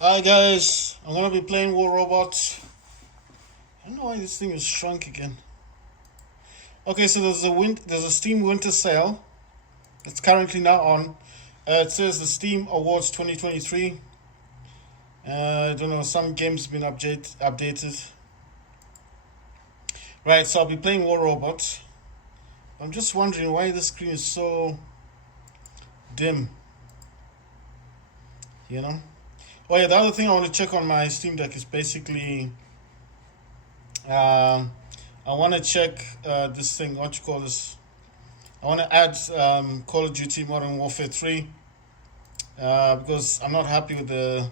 Hi guys, I'm gonna be playing War Robots. I don't know why this thing is shrunk again. Okay, so there's a Steam Winter Sale. It's currently now on. It says the Steam Awards 2023. I don't know, some games been updated. Right, so I'll be playing War Robots. I'm just wondering why the screen is so dim. You know. Oh yeah, the other thing I want to check on my Steam Deck is basically um, I want to check this thing. What you call this? I want to add Call of Duty Modern Warfare 3 because I'm not happy with the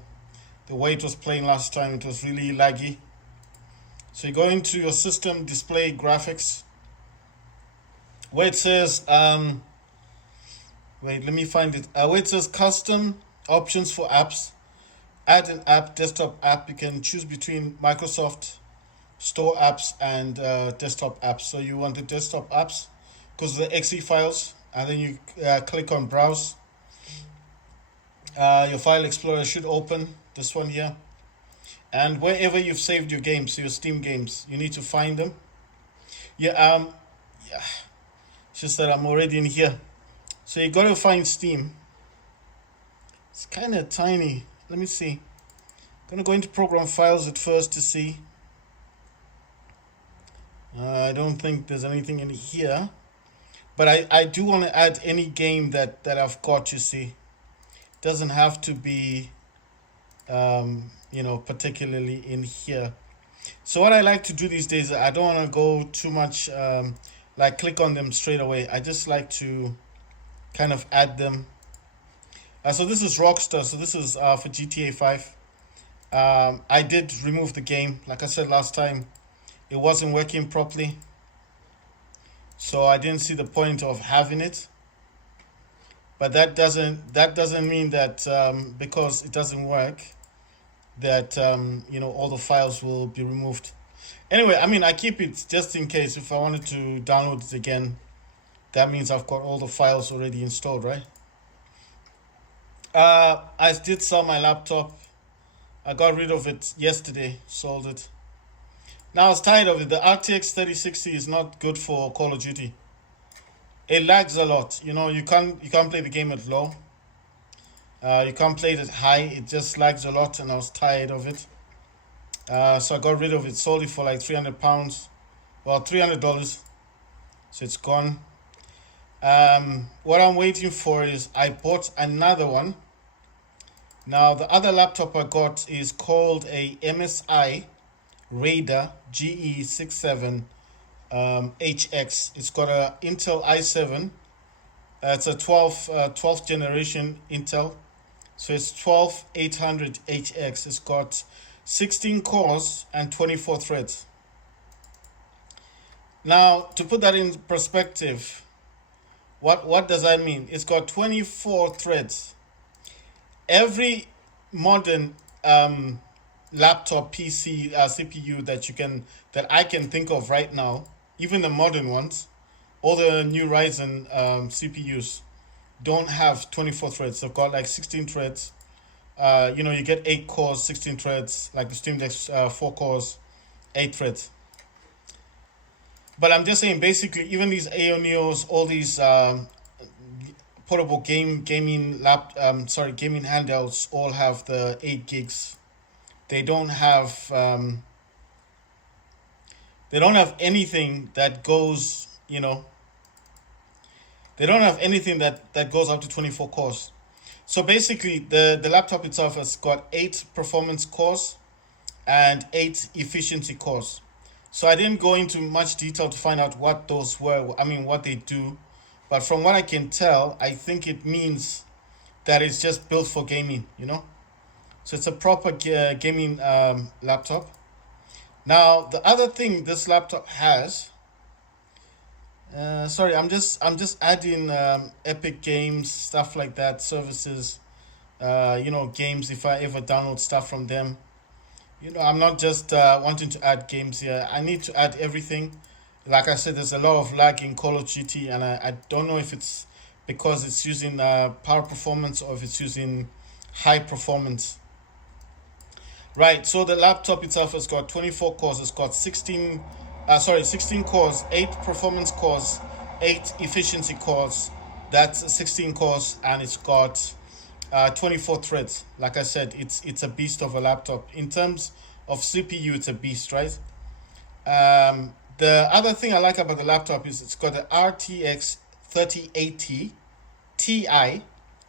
way it was playing last time. It was really laggy. So you go into your system display graphics where it says wait, let me find it. Where it says custom options for apps, add an app, desktop app. You can choose between Microsoft Store apps and desktop apps. So you want the desktop apps because of the exe files, and then you click on browse. Your file explorer should open this one here, and wherever you've saved your games, your Steam games, you need to find them. Yeah, yeah. It's just that I'm already in here, so you gotta find Steam. It's kind of tiny. Let me see. Gonna go into program files at first to see. I don't think there's anything in here, but I do want to add any game that I've got. You see, doesn't have to be particularly in here. So what I like to do these days, I don't want to go too much like click on them straight away. I just like to kind of add them. So this is Rockstar. So this is for GTA 5. I did remove the game. Like I said last time, it wasn't working properly. So I didn't see the point of having it. But that doesn't mean that because it doesn't work that all the files will be removed. Anyway, I mean I keep it just in case if I wanted to download it again. That means I've got all the files already installed, right? I did sell my laptop. I got rid of it yesterday. Sold it. Now I was tired of it. The RTX 3060 is not good for Call of Duty. It lags a lot. You can't play the game at low. You can't play it at high. It just lags a lot, and I was tired of it. So I got rid of it. Sold it for like £300. Well, $300. So it's gone. What I'm waiting for is I bought another one. Now the other laptop I got is called a MSI Raider GE67 HX. It's got a Intel i7. It's a 12th generation Intel. So it's 12800 HX. It's got 16 cores and 24 threads. Now, to put that in perspective, what does that mean? It's got 24 threads. Every modern laptop PC CPU that I can think of right now, even the modern ones, all the new Ryzen CPUs don't have 24 threads. They've got like 16 threads. You get 8 cores, 16 threads, like the Steam Deck's 4 cores, 8 threads. But I'm just saying, basically, even these Aeonios, all these portable gaming handhelds all have the 8 gigs. They don't have anything that goes, they don't have anything that goes up to 24 cores. So basically, the laptop itself has got 8 performance cores and 8 efficiency cores. So I didn't go into much detail to find out what those were. I mean, what they do. But from what I can tell, I think it means that it's just built for gaming. So it's a proper gaming laptop. Now, the other thing this laptop has, sorry, I'm just adding Epic Games, stuff like that, services, games if I ever download stuff from them. I'm not just wanting to add games here. I need to add everything. Like I said, there's a lot of lag in Call of Duty, and I don't know if it's because it's using power performance or if it's using high performance. Right. So the laptop itself has got 24 cores. It's got 16 cores, 8 performance cores, 8 efficiency cores. That's 16 cores, and it's got 24 threads. Like I said, it's a beast of a laptop. In terms of CPU, it's a beast, right? The other thing I like about the laptop is it's got the RTX 3080 Ti,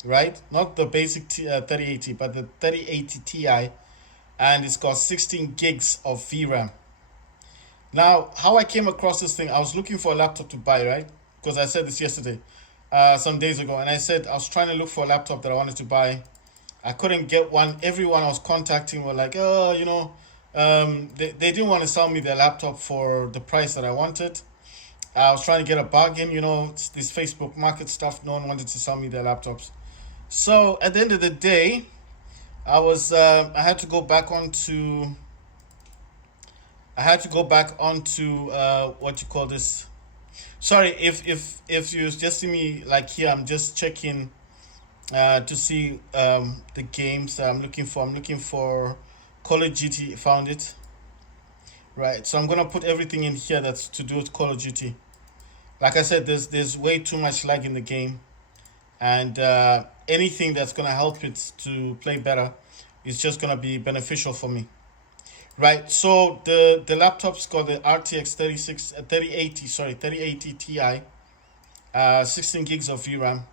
right? Not the basic 3080, but the 3080 Ti, and it's got 16 gigs of VRAM. Now, how I came across this thing, I was looking for a laptop to buy, right? Because I said this yesterday, some days ago, and I said I was trying to look for a laptop that I wanted to buy. I couldn't get one. Everyone I was contacting were like, oh, they didn't want to sell me their laptop for the price that I wanted. I was trying to get a bargain, it's this Facebook market stuff. No one wanted to sell me their laptops. So at the end of the day, I had to go back onto what you call this. Sorry, if you just see me like here, I'm just checking to see the games that I'm looking for. I'm looking for Call of Duty. Found it. Right, so I'm gonna put everything in here that's to do with Call of Duty. Like I said, there's way too much lag in the game, and anything that's gonna help it to play better is just gonna be beneficial for me. Right, so the laptop's got the RTX 3080 Ti, 16 gigs of VRAM.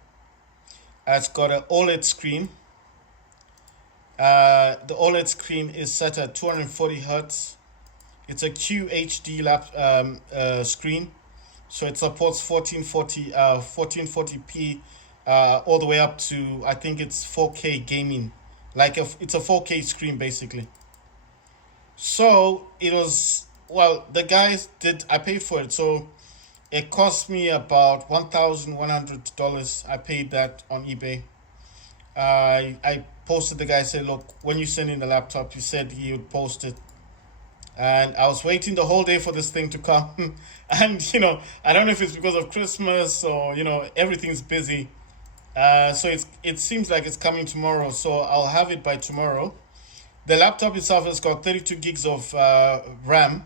It's got an OLED screen. The OLED screen is set at 240 hertz. It's a QHD screen, so it supports 1440p all the way up to, I think it's 4K gaming. It's a 4K screen basically. So it was, well, the guys did, I paid for it. So it cost me about $1,100. I paid that on eBay. I posted the guy, said, look, when you send in the laptop, you said he would post it. And I was waiting the whole day for this thing to come. And, I don't know if it's because of Christmas or, everything's busy. So it seems like it's coming tomorrow. So I'll have it by tomorrow. The laptop itself has got 32 gigs of RAM,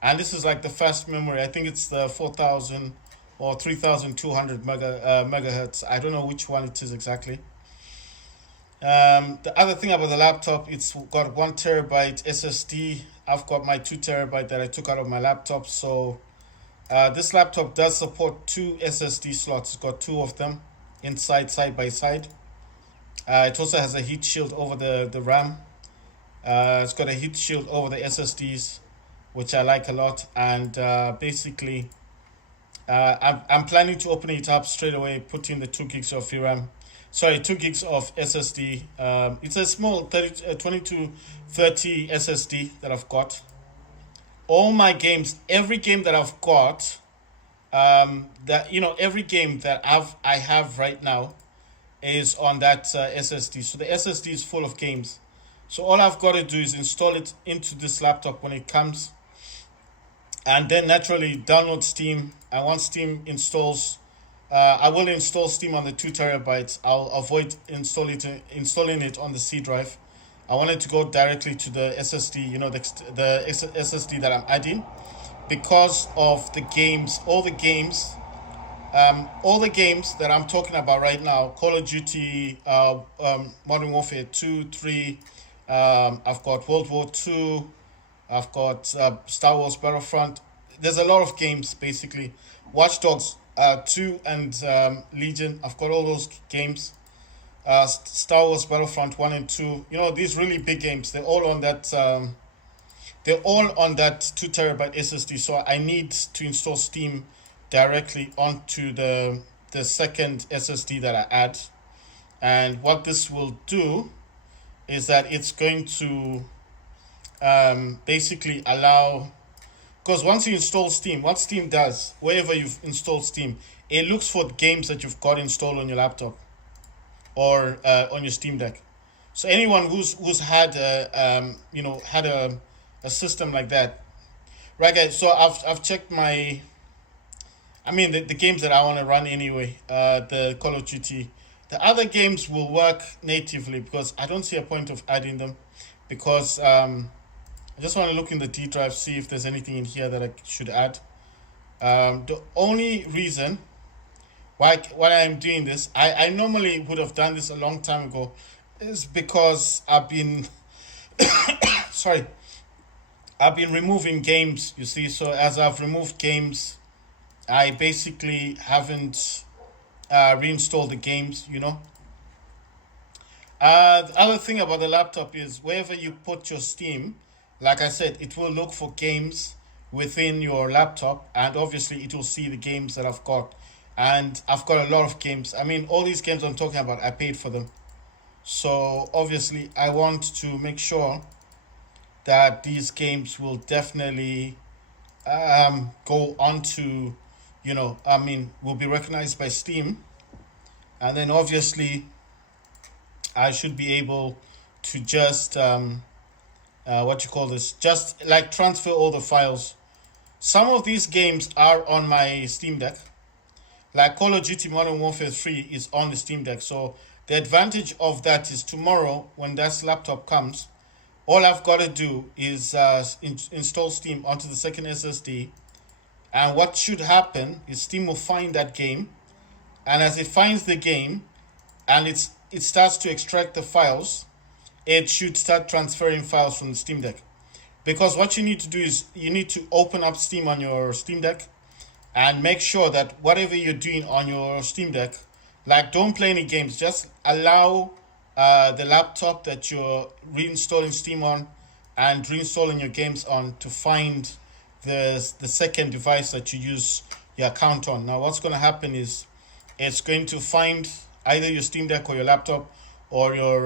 and this is like the fast memory. I think it's the 4000 or 3200 megahertz. I don't know which one it is exactly. The other thing about the laptop, it's got 1 terabyte SSD. I've got my 2 terabyte that I took out of my laptop. So this laptop does support 2 SSD slots. It's got 2 of them inside, side by side. It also has a heat shield over the RAM. It's got a heat shield over the SSDs, which I like a lot. And basically, I'm planning to open it up straight away, put in the 2 gigs of VRAM. Sorry, 2 gigs of SSD. It's a small 2230 SSD that I've got. All my games, every game that I've got, every game that I have right now is on that SSD. So the SSD is full of games. So all I've got to do is install it into this laptop when it comes, and then naturally download Steam. And once Steam installs, I will install Steam on the 2 terabytes. I'll avoid installing it on the C drive. I want it to go directly to the SSD, the SSD that I'm adding, because of the games, all the games that I'm talking about right now: Call of Duty, Modern Warfare 2, 3. I've got World War 2. I've got Star Wars Battlefront. There's a lot of games basically. Watch Dogs 2 and Legion. I've got all those games. Star Wars Battlefront 1 and 2. These really big games. They're all on that. They're all on that 2 terabyte SSD. So I need to install Steam directly onto the second SSD that I add. And what this will do is that it's going to basically allow, because once you install Steam, what Steam does, wherever you've installed Steam, it looks for games that you've got installed on your laptop or on your Steam Deck. So anyone who's had a system like that, right, guys? So I've checked the games that I want to run anyway. The Call of Duty. The other games will work natively because I don't see a point of adding them, because I just want to look in the D drive, see if there's anything in here that I should add. The only reason why I'm doing this, I normally would have done this a long time ago, is because I've been sorry, I've been removing games, you see. So as I've removed games, I basically haven't reinstalled the games, you know. The other thing about the laptop is wherever you put your Steam, like I said, it will look for games within your laptop, and obviously it will see the games that I've got. And I've got a lot of games. I mean, all these games I'm talking about, I paid for them. So obviously, I want to make sure that these games will definitely go on to, I mean, will be recognized by Steam. And then obviously, I should be able to just what you call this, just like transfer all the files. Some of these games are on my Steam Deck, like Call of Duty Modern Warfare 3 is on the Steam Deck. So the advantage of that is tomorrow when that laptop comes, all I've got to do is install Steam onto the second SSD, and what should happen is Steam will find that game, and as it finds the game and it starts to extract the files, it should start transferring files from the Steam Deck. Because what you need to do is you need to open up Steam on your Steam Deck and make sure that whatever you're doing on your Steam Deck, like don't play any games, just allow the laptop that you're reinstalling Steam on and reinstalling your games on to find the second device that you use your account on. Now what's going to happen is it's going to find either your Steam Deck or your laptop or your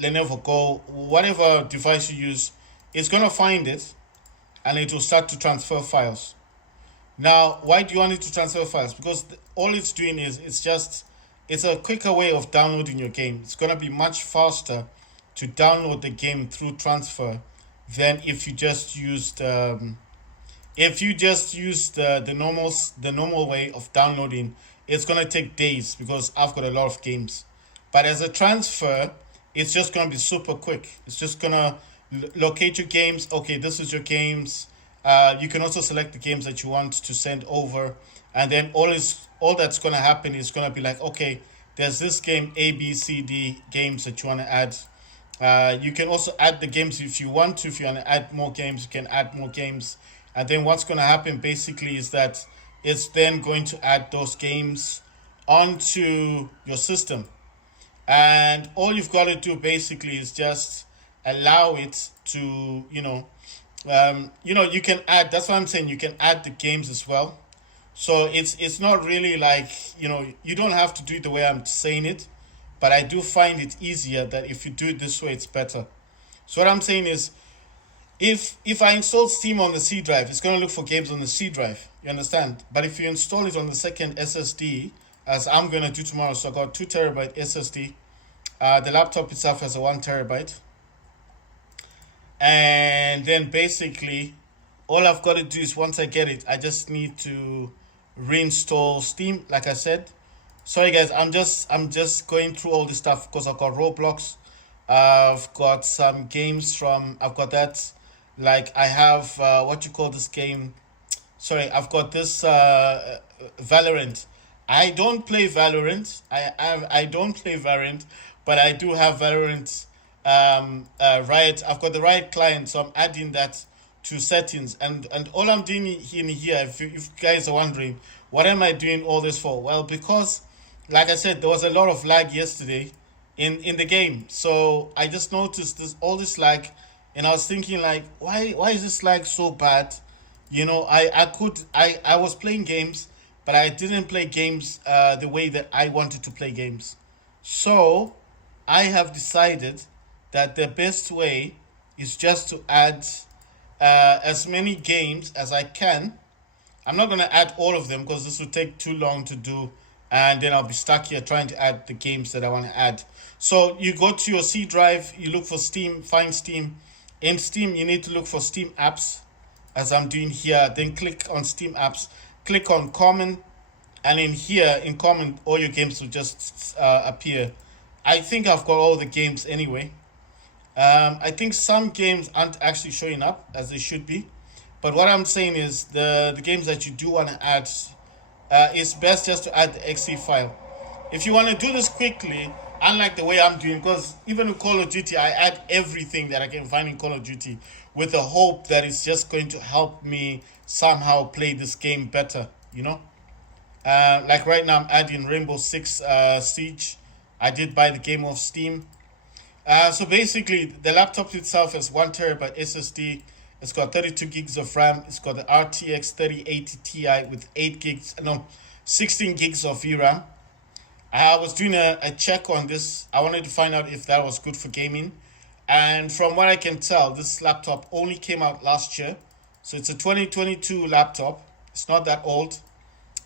Lenovo Go, whatever device you use. It's going to find it and it will start to transfer files. Now, why do you want it to transfer files? Because all it's doing is it's a quicker way of downloading your game. It's going to be much faster to download the game through transfer than if you just used the normal way of downloading. It's going to take days because I've got a lot of games. But as a transfer, it's just going to be super quick. It's just going to locate your games. Okay, this is your games. You can also select the games that you want to send over. And then all that's going to happen is going to be like, okay, there's this game, A, B, C, D games that you want to add. You can also add the games if you want to. If you want to add more games, you can add more games. And then what's going to happen basically is that it's then going to add those games onto your system. And all you've got to do basically is just allow it to, you can add, that's what I'm saying, you can add the games as well. So it's not really like, you don't have to do it the way I'm saying it, but I do find it easier that if you do it this way, it's better. So what I'm saying is, if I install Steam on the C drive, it's going to look for games on the C drive. You understand? But if you install it on the second SSD, as I'm going to do tomorrow, so I got 2 terabyte SSD. The laptop itself has a 1 terabyte. And then basically, all I've got to do is once I get it, I just need to reinstall Steam, like I said. Sorry guys, I'm just going through all this stuff because I've got Roblox. I've got some games I've got that. Like I have, what you call this game? Sorry, I've got this Valorant. I don't play Valorant. I don't play Valorant, but I do have Valorant Riot. I've got the Riot client, so I'm adding that to settings. And all I'm doing in here, if you guys are wondering, what am I doing all this for? Well, because, like I said, there was a lot of lag yesterday in the game. So I just noticed all this lag, and I was thinking like, why is this lag so bad? I was playing games, but I didn't play games the way that I wanted to play games. So I have decided that the best way is just to add as many games as I can. I'm not going to add all of them because this will take too long to do, and then I'll be stuck here trying to add the games that I want to add. So you go to your C drive, you look for Steam, find Steam. In Steam, you need to look for Steamapps, as I'm doing here. Then click on Steamapps, click on Common, and in here, in Common, all your games will just appear. I think I've got all the games anyway. I think some games aren't actually showing up as they should be. But what I'm saying is the games that you do want to add, it's best just to add the exe file. If you want to do this quickly, unlike the way I'm doing, because even with Call of Duty, I add everything that I can find in Call of Duty with the hope that it's just going to help me somehow play this game better, you know? Like right now, I'm adding Rainbow Six Siege. I did buy the game off Steam. So basically, the laptop itself is 1 terabyte SSD. It's got 32 gigs of RAM. It's got the RTX 3080 Ti with 8 gigs, no, 16 gigs of VRAM. I was doing a check on this. I wanted to find out if that was good for gaming. And from what I can tell, this laptop only came out last year. So it's a 2022 laptop. It's not that old.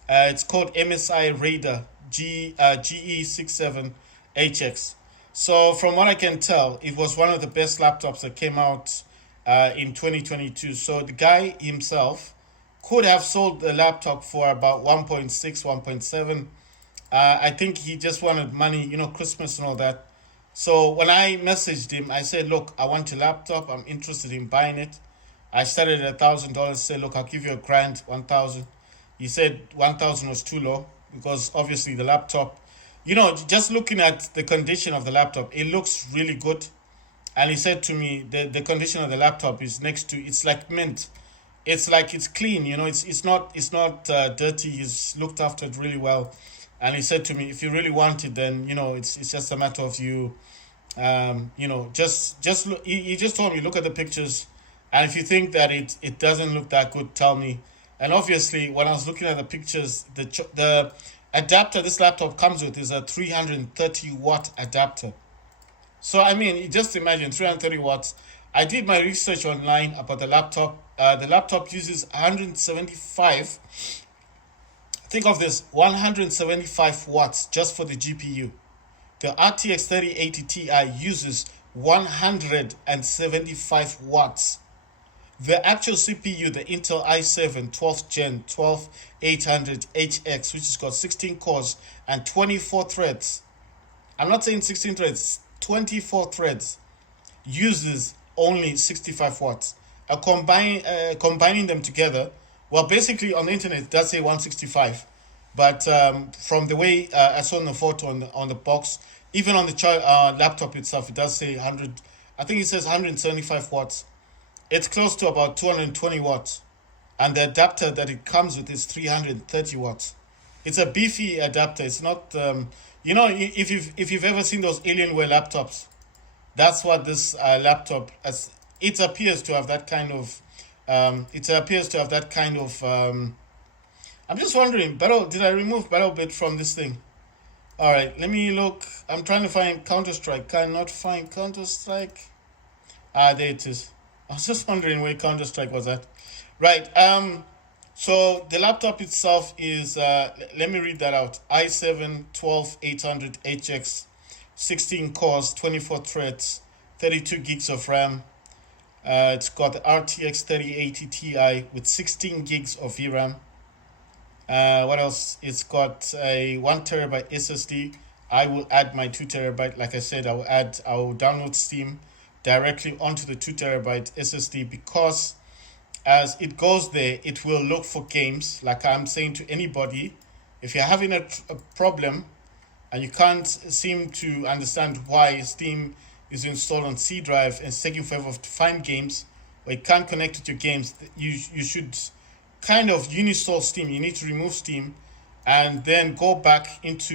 It's called MSI Raider GE67HX. So from what I can tell, it was one of the best laptops that came out in 2022. So the guy himself could have sold the laptop for about 1.6, 1.7. I think he just wanted money, Christmas and all that. So when I messaged him, I said, "Look, I want your laptop. I'm interested in buying it." I started at $1,000. Said, "Look, I'll give you a grand, 1,000." He said 1,000 was too low because obviously the laptop, just looking at the condition of the laptop, it looks really good. And he said to me, the condition of the laptop is next to, it's like mint. It's like it's clean, it's not dirty. He's looked after it really well. And he said to me, if you really want it, then it's just a matter of you, just look. He just told me, look at the pictures, and if you think that it doesn't look that good, tell me. And obviously, when I was looking at the pictures, the adapter this laptop comes with is a 330-watt adapter. So I mean, just imagine 330 watts. I did my research online about the laptop. The laptop uses 175. Think of this: 175 watts just for the GPU. The RTX 3080 Ti uses 175 watts. The actual CPU, the Intel i7 12th Gen 12800HX, which has got 16 cores and 24 threads. I'm not saying 16 threads, 24 threads, uses only 65 watts. Combining them together, well, basically on the internet it does say 165, but from the way I saw in the photo on the box, even on the laptop itself, it does say 100. I think it says 175 watts. It's close to about 220 watts, and the adapter that it comes with is 330 watts. It's a beefy adapter. It's not, if you've ever seen those Alienware laptops, that's what this laptop as it appears to have that kind of. I'm just wondering, did I remove BattleBit from this thing? All right, let me look. I'm trying to find Counter Strike. Cannot find Counter Strike. There it is. I was just wondering where Counter Strike was at. Right. So the laptop itself is. Let me read that out. i7 12800HX, 16 cores, 24 threads, 32 gigs of RAM. It's got the RTX 3080 Ti with 16 gigs of VRAM. What else? It's got a 1 terabyte SSD. I will add my 2 terabyte. Like I said, I will download Steam directly onto the 2 terabyte SSD, because as it goes there, it will look for games. Like I'm saying to anybody, if you're having a problem and you can't seem to understand why Steam is installed on C drive and it's taking forever to find games, or you can't connect it to games, you should kind of uninstall Steam. You need to remove Steam and then go back into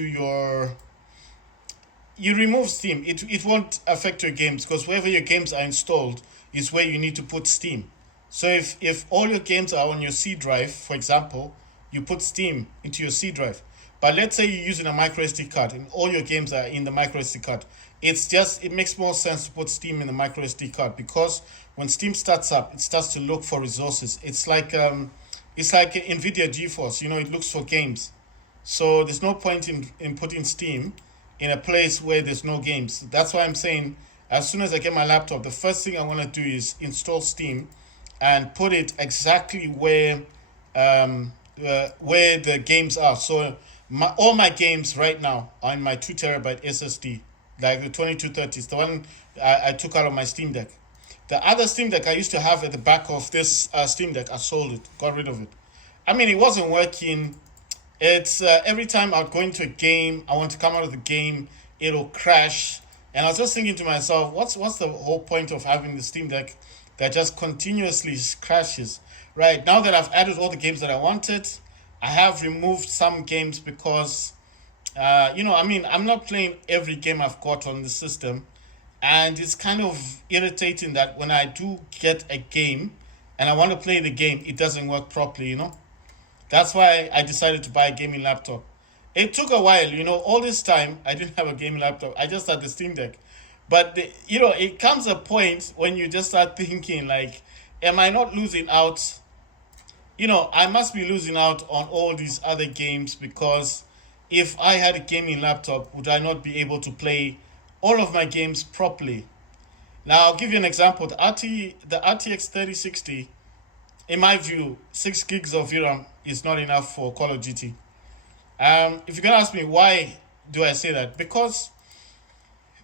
you remove Steam. It won't affect your games, because wherever your games are installed is where you need to put Steam. So if all your games are on your C drive, for example, you put Steam into your C drive. But let's say you're using a micro SD card and all your games are in the micro SD card. It makes more sense to put Steam in the micro SD card, because when Steam starts up, it starts to look for resources. It's like NVIDIA GeForce, it looks for games. So there's no point in putting Steam in a place where there's no games. That's why I'm saying, as soon as I get my laptop, the first thing I want to do is install Steam and put it exactly where the games are. So all my games right now are in my 2 terabyte SSD. like the 2230s, the one I took out of my Steam Deck. The other Steam Deck I used to have at the back of this Steam Deck, I sold it, got rid of it. I mean, it wasn't working. It's every time I would go into a game, I want to come out of the game, it'll crash. And I was just thinking to myself, what's the whole point of having the Steam Deck that just continuously crashes? Right now that I've added all the games that I wanted, I have removed some games because, I mean, I'm not playing every game I've got on the system, and it's kind of irritating that when I do get a game and I want to play the game, it doesn't work properly. That's why I decided to buy a gaming laptop. It took a while, all this time I didn't have a gaming laptop. I just had the Steam Deck. But, it comes a point when you just start thinking, like, am I not losing out? I must be losing out on all these other games because if I had a gaming laptop, would I not be able to play all of my games properly? Now, I'll give you an example. The RTX 3060, in my view, 6 gigs of VRAM is not enough for Call of Duty. If you're gonna ask me why do I say that, because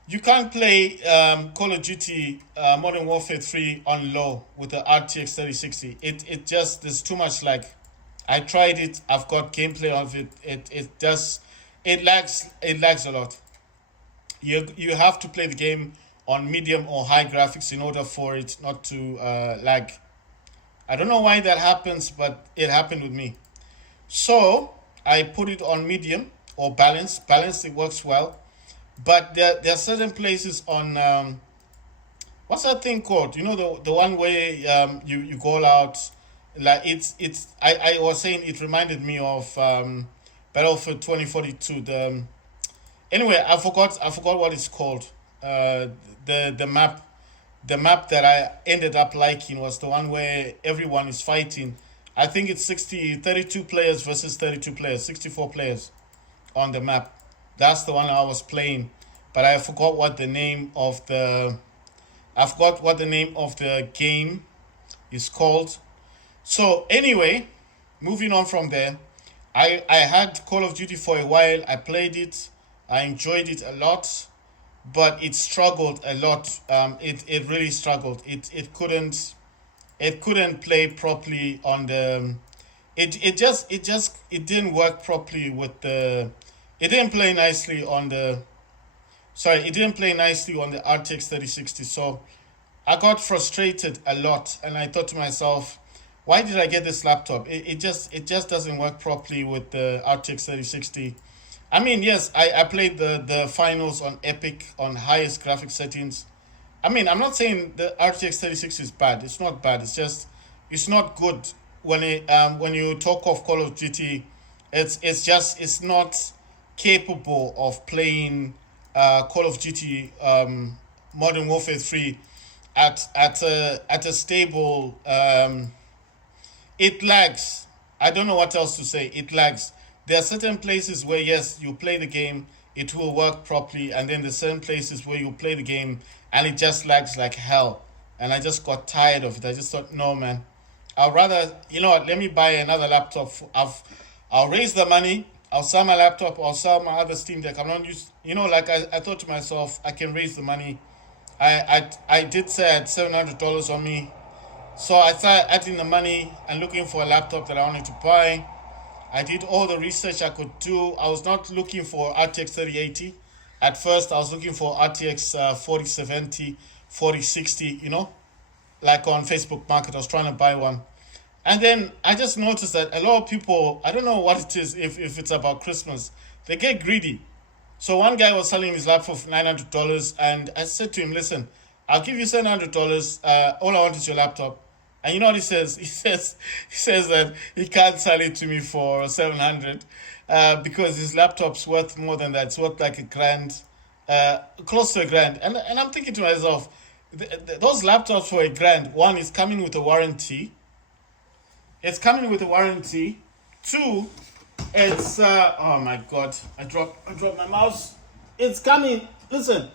you can't play Call of Duty Modern Warfare 3 on low with the RTX 3060. It just, there's too much lag. I tried it. I've got gameplay of it. It lags a lot. You have to play the game on medium or high graphics in order for it not to lag. I don't know why that happens, but it happened with me. So I put it on medium or balanced. Balanced, it works well. But there are certain places on what's that thing called? The one where you go out, like I was saying it reminded me of Battlefield 2042. Anyway, I forgot what it's called. The map that I ended up liking was the one where everyone is fighting. I think it's 32 players versus 32 players, 64 players on the map. That's the one I was playing, but I forgot what the name of the game is called. So anyway, moving on from there, I had Call of Duty for a while. I played it, I enjoyed it a lot, but it struggled a lot. It really struggled. It couldn't play properly on the. It didn't work properly with the. It didn't play nicely on the. Sorry, it didn't play nicely on the RTX 3060. So I got frustrated a lot, and I thought to myself, why did I get this laptop? It just doesn't work properly with the RTX 3060. I mean, yes, I played the finals on Epic on highest graphic settings. I mean, I'm not saying the RTX 3060 is bad. It's not bad. It's not good. When you talk of Call of Duty, it's not capable of playing Call of Duty Modern Warfare 3 at a stable. It lags. I don't know what else to say. It lags. There are certain places where, yes, you play the game, it will work properly, and then there's certain places where you play the game and it just lags like hell. And I just got tired of it. I just thought, no, man, I'd rather, what, let me buy another laptop. I'll raise the money, I'll sell my laptop, I'll sell my other Steam Deck. I'm not used, like I thought to myself, I can raise the money. I did say I had $700 on me. So I started adding the money and looking for a laptop that I wanted to buy. I did all the research I could do. I was not looking for RTX 3080. At first, I was looking for RTX 4070, 4060, like on Facebook Market. I was trying to buy one. And then I just noticed that a lot of people, I don't know what it is, if it's about Christmas, they get greedy. So one guy was selling his laptop for $900, and I said to him, listen, I'll give you $700. All I want is your laptop. And you know what he says? He says that he can't sell it to me for 700 because his laptop's worth more than that. It's worth like $1,000, close to $1,000. And I'm thinking to myself, those laptops for $1,000, one is coming with a warranty. It's coming with a warranty. Two, it's oh my god, I dropped my mouse. It's coming. Listen,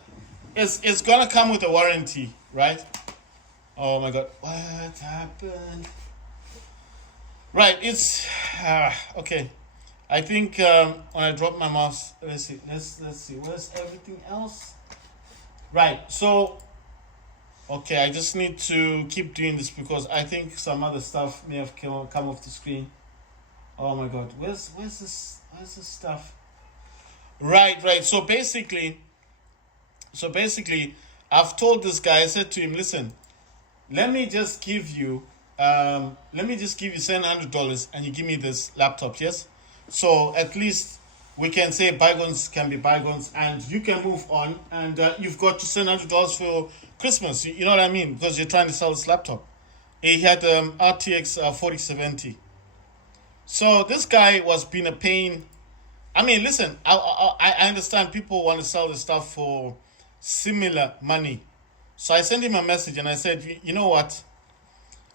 it's gonna come with a warranty, right? Oh my god, what happened? Right, it's okay. I think when I drop my mouse, let's see. Where's everything else? Right. So okay, I just need to keep doing this because I think some other stuff may have come off the screen. Oh my god, where's this stuff? Right, right. So basically, I've told this guy. I said to him, listen, let me just give you $700 and you give me this laptop, yes? So at least we can say bygones can be bygones and you can move on and you've got $700 for Christmas. You know what I mean? Because you're trying to sell this laptop. He had RTX 4070. So this guy was being a pain. I mean, listen, I understand people want to sell the stuff for similar money. So I sent him a message and I said, you know what?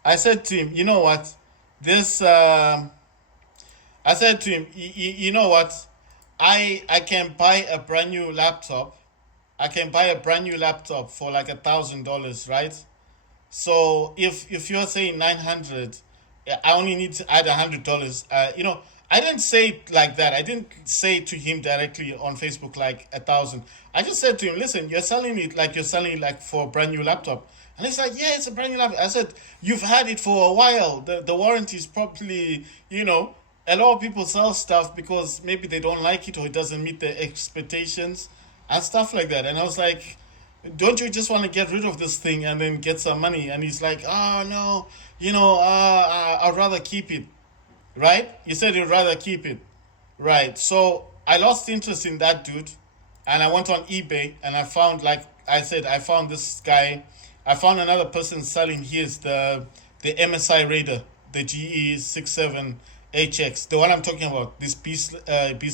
I said to him, you know what? This, I said to him, you know what? I can buy a brand new laptop. I can buy a brand new laptop for like $1,000, right? So if you're saying 900, I only need to add $100. I didn't say it like that. I didn't say it to him directly on Facebook like 1,000. I just said to him, listen, you're selling it like you're selling it like for a brand new laptop. And he's like, yeah, it's a brand new laptop. I said, you've had it for a while. The warranty is probably, a lot of people sell stuff because maybe they don't like it or it doesn't meet their expectations and stuff like that. And I was like, don't you just want to get rid of this thing and then get some money? And he's like, oh no, I'd rather keep it. Right? You said you'd rather keep it. Right. So I lost interest in that dude and I went on eBay and I found, like I said, I found this guy. I found another person selling his, the MSI Raider, the GE67HX, the one I'm talking about, this Beast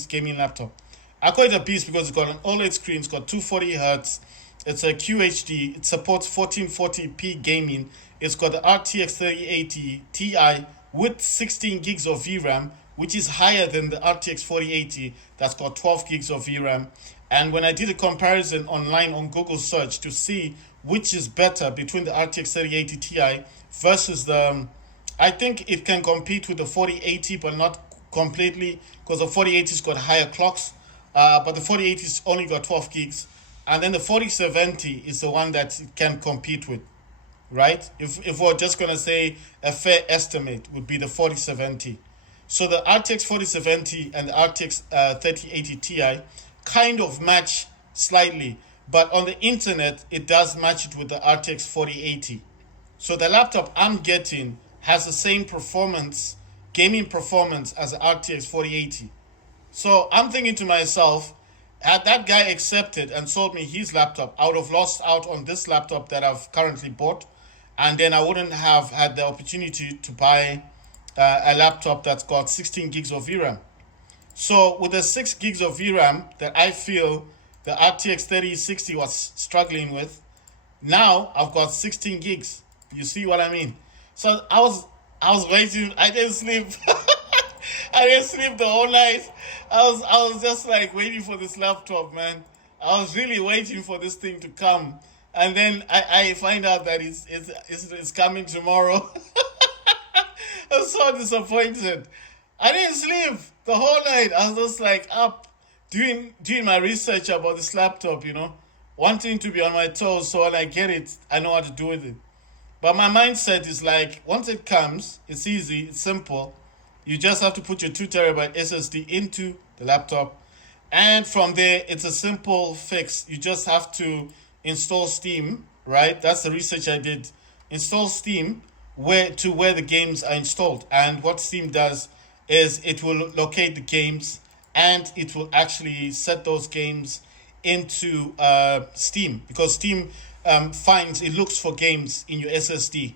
gaming laptop. I call it a beast because it's got an OLED screen, it's got 240 hertz, it's a QHD, it supports 1440p gaming, it's got the RTX 3080 Ti with 16 gigs of VRAM, which is higher than the RTX 4080 that's got 12 gigs of VRAM. And when I did a comparison online on Google search to see which is better between the RTX 3080 Ti versus I think it can compete with the 4080, but not completely because the 4080's got higher clocks, but the 4080's only got 12 gigs, and then the 4070 is the one that it can compete with, right? If we're just gonna say a fair estimate would be the 4070. So the RTX 4070 and the RTX 3080 Ti kind of match slightly, but on the internet it does match it with the RTX 4080. So the laptop I'm getting has the same performance, gaming performance as the RTX 4080. So I'm thinking to myself, had that guy accepted and sold me his laptop, I would have lost out on this laptop that I've currently bought, and then I wouldn't have had the opportunity to buy a laptop that's got 16 gigs of VRAM. So with the 6 gigs of VRAM that I feel the RTX 3060 was struggling with, now I've got 16 gigs. You see what I mean? So I was waiting. I didn't sleep. I didn't sleep the whole night. I was just like waiting for this laptop, man. I was really waiting for this thing to come, and then I find out that it's coming tomorrow. I'm so disappointed. I didn't sleep the whole night. I was just like up doing my research about this laptop, wanting to be on my toes so when I get it, I know what to do with it. But my mindset is like, once it comes, it's easy, it's simple. You just have to put your 2 terabyte SSD into the laptop. And from there, it's a simple fix. You just have to install Steam, right? That's the research I did. Install Steam where the games are installed. And what Steam does is it will locate the games and it will actually set those games into Steam, because Steam it looks for games in your SSD.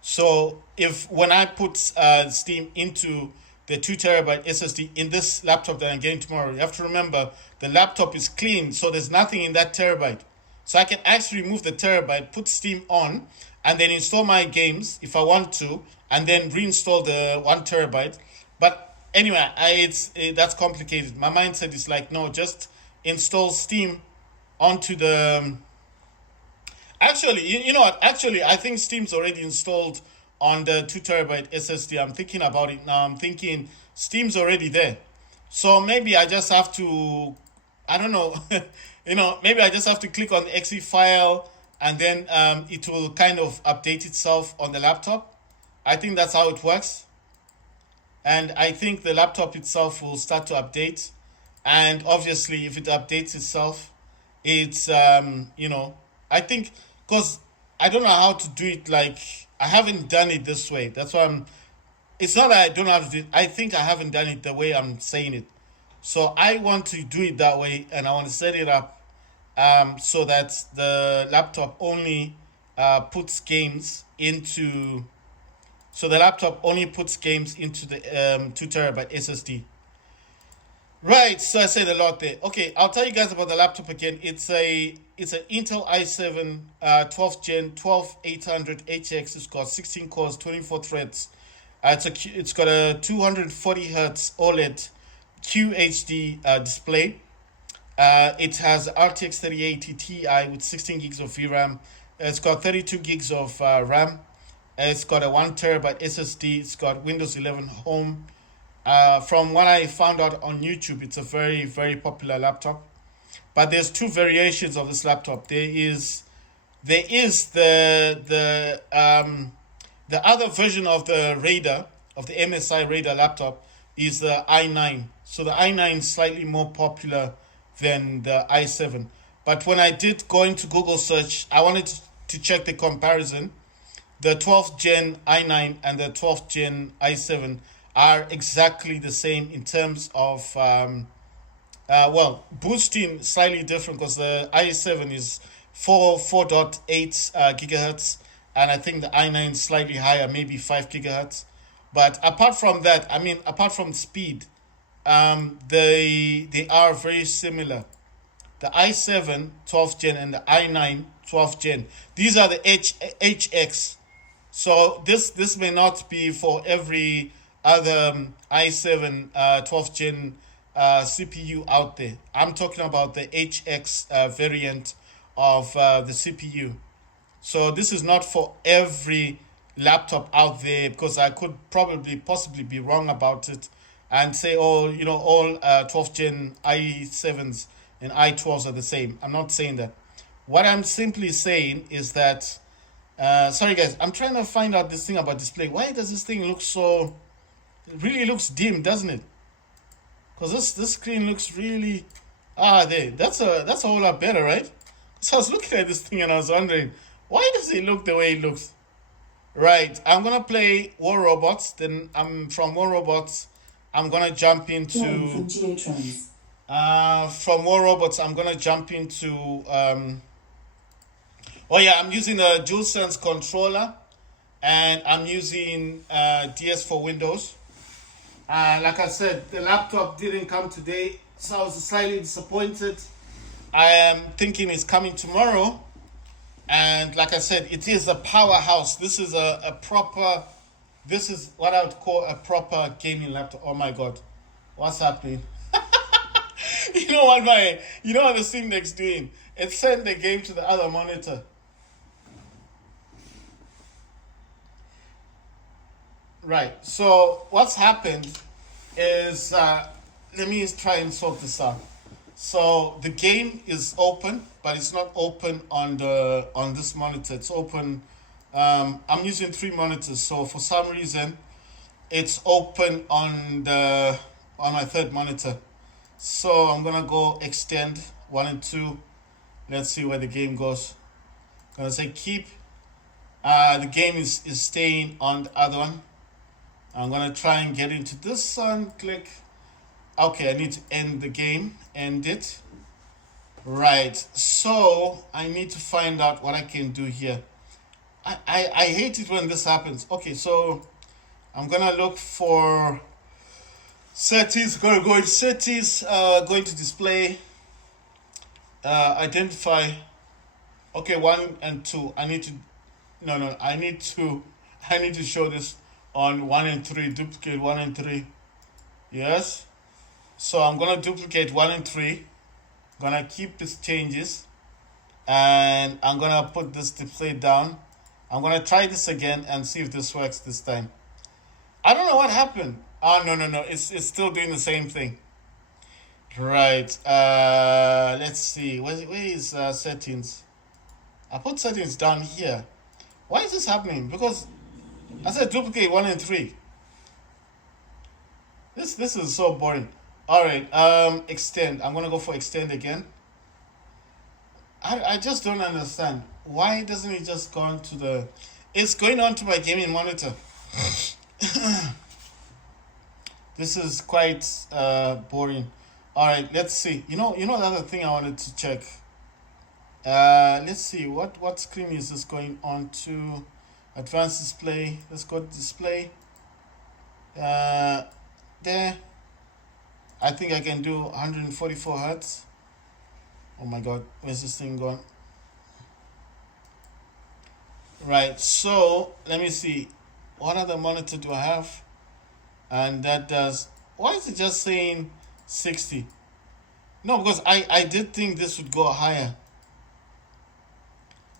So if when I put Steam into the 2 terabyte SSD in this laptop that I'm getting tomorrow, you have to remember the laptop is clean, so there's nothing in that terabyte. So I can actually remove the terabyte, put Steam on, and then install my games if I want to, and then reinstall the 1 terabyte. But anyway, that's complicated. My mindset is like, no, just install Steam onto the. Actually, you know what? Actually, I think Steam's already installed on the 2 terabyte SSD. I'm thinking about it now. I'm thinking Steam's already there. So maybe I just have to, I don't know, maybe I just have to click on the exe file, and then it will kind of update itself on the laptop. I think that's how it works. And I think the laptop itself will start to update. And obviously, if it updates itself, it's, I think, because I don't know how to do it. Like, I haven't done it this way. That's why it's not that I don't know how to do it. I think I haven't done it the way I'm saying it. So I want to do it that way, and I want to set it up so that the laptop only puts games into. So the laptop only puts games into the 2 terabyte SSD. Right, so I said a lot there. Okay, I'll tell you guys about the laptop again. It's an Intel i7 12th gen 12800HX. It's got 16 cores, 24 threads. It's got a 240 hertz OLED QHD display. It has RTX 3080 Ti with 16 gigs of VRAM. It's got 32 gigs of RAM. It's got a 1 terabyte SSD. It's got Windows 11 Home. From what I found out on YouTube, it's a very, very popular laptop. But there's two variations of this laptop. There is the other version of the Raider, of the MSI Raider laptop, is the i9. So the i9 is slightly more popular than the i7. But when I did go into Google search, I wanted to check the comparison. The 12th gen i9 and the 12th gen i7 are exactly the same in terms of boosting slightly different, because the i7 is 4.8 gigahertz, and I think the i9 is slightly higher, maybe 5 gigahertz. But apart from that, apart from speed, they are very similar. The i7 12th gen and the i9 12th gen, these are the HX. So this may not be for every other i7 12th gen CPU out there. I'm talking about the HX variant of the CPU. So this is not for every laptop out there, because I could possibly be wrong about it and say, oh, all 12th gen i7s and i12s are the same. I'm not saying that. What I'm simply saying is that, sorry guys, I'm trying to find out this thing about display. Why does this thing look so, it really looks dim, doesn't it? Because this screen looks really, there, that's a whole lot better, right? So I was looking at this thing and I was wondering, why does it look the way it looks? Right, I'm gonna play War Robots. Then from War Robots, I'm gonna jump into from War Robots. I'm gonna jump into I'm using a DualSense controller, and I'm using DS for Windows. Like I said, the laptop didn't come today, so I was slightly disappointed. I am thinking it's coming tomorrow. And like I said, it is a powerhouse. This is this is what I would call a proper gaming laptop. Oh my God, what's happening? You know what the Steam Deck's doing? It sent the game to the other monitor. Right, so what's happened is, let me try and sort this out. So the game is open, but it's not open on this monitor. It's open. I'm using 3 monitors, so for some reason, it's open on my 3rd monitor. So I'm gonna go extend 1 and 2. Let's see where the game goes. I'm gonna say keep. The game is staying on the other one. I'm gonna try and get into this one. Click. Okay, I need to end the game. End it. Right, so I need to find out what I can do here. I hate it when this happens. Okay, so I'm gonna look for settings. Gonna go in settings. Going to display. Identify. Okay, 1 and 2. I need to. No. I need to show this on 1 and 3. Duplicate 1 and 3. Yes. So I'm gonna duplicate 1 and 3. Gonna keep these changes, and I'm gonna put this display down. I'm gonna try this again and see if this works this time. I don't know what happened. No. It's still doing the same thing. Right. Let's see. Where is settings? I put settings down here. Why is this happening? Because I said duplicate 1 and 3. This is so boring. All right. Extend. I'm gonna go for extend again. I just don't understand. Why doesn't it just go on to the? It's going on to my gaming monitor. This is quite boring. All right. Let's see. The other thing I wanted to check. Let's see. What screen is this going on to? Advanced display. Let's go to display. There. I think I can do 144 hertz. Oh my god, where's this thing gone? Right, so let me see. What other monitor do I have? And that does. Why is it just saying 60? No, because I did think this would go higher.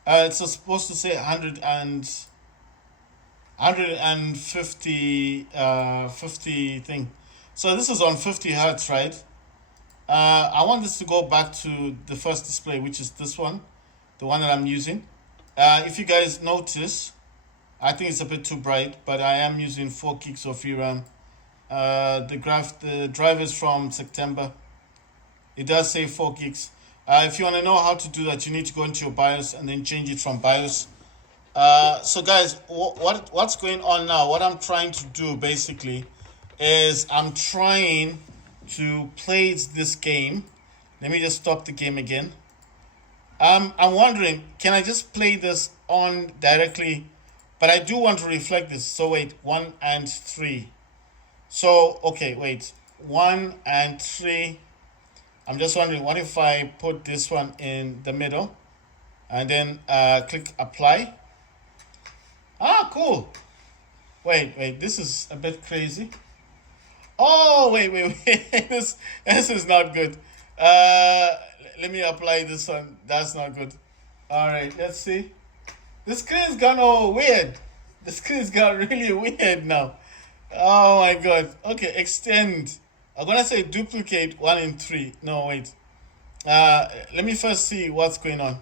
It's supposed to say 150 50 thing. So this is on 50 hertz, right? I want this to go back to the first display, which is this one, the one that I'm using. If you guys notice, I think it's a bit too bright, but I am using 4 gigs of VRAM. The drive is from September. It does say 4 gigs. If you want to know how to do that, you need to go into your BIOS and then change it from BIOS. So guys, what's going on now? What I'm trying to do basically is I'm trying to play this game. Let me just stop the game again. I'm wondering, can I just play this on directly? But I do want to reflect this. So wait, 1 and 3. So okay, wait, 1 and 3. I'm just wondering, what if I put this one in the middle and then click apply? Ah, cool. Wait, this is a bit crazy. Oh, wait. This is not good. Let me apply this one. That's not good. All right, let's see. The screen's gone all weird. The screen's got really weird now. Oh my god. Okay, extend. I'm gonna say duplicate 1 and 3. No, wait. Let me first see what's going on.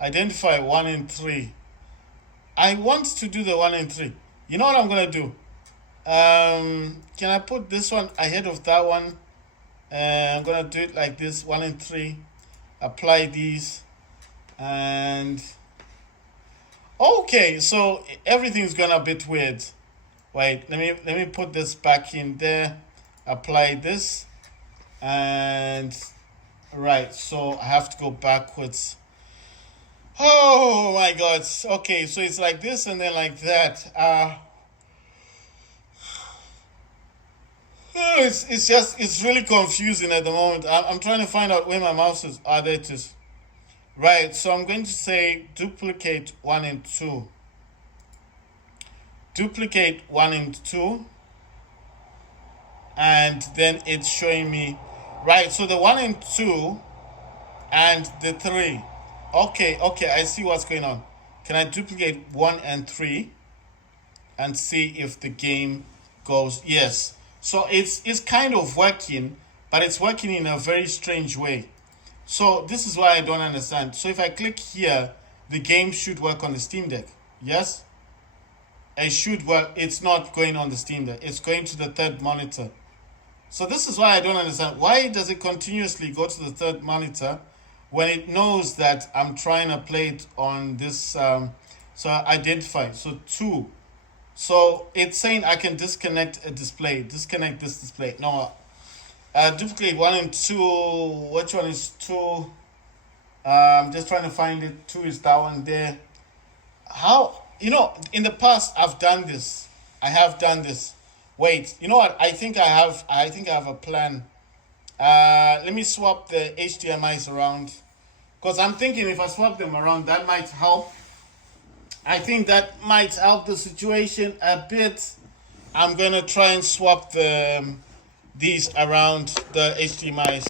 Identify 1 and 3. I want to do the 1 and 3. You know what I'm gonna do? Can I put this one ahead of that one? I'm gonna do it like this: 1 and 3. Apply these, and okay. So everything's gone a bit weird. Wait, let me put this back in there. Apply this, and right. So I have to go backwards. Oh my god. Okay, so it's like this and then like that. It's really confusing at the moment. I'm trying to find out where my mouse is. Ah, there it is. Right, so I'm going to say duplicate 1 and 2. Duplicate 1 and 2. And then it's showing me. Right, so the 1 and 2 and the 3. Okay, I see what's going on. Can I duplicate 1 and 3 and see if the game goes? Yes. So it's kind of working, but it's working in a very strange way. So this is why I don't understand. So if I click here, the game should work on the Steam Deck. Yes? It should work. It's not going on the Steam Deck. It's going to the third monitor. So this is why I don't understand. Why does it continuously go to the third monitor when it knows that I'm trying to play it on this? So identify. So 2. So it's saying I can disconnect a display. Disconnect this display. No. Duplicate 1 and 2. Which one is 2? I'm just trying to find it. 2 is that one there. How? In the past I've done this. I have done this. Wait, you know what? I think I have a plan. Let me swap the HDMIs around. Because I'm thinking if I swap them around, that might help. I think that might help the situation a bit. I'm gonna try and swap these around the HDMIs.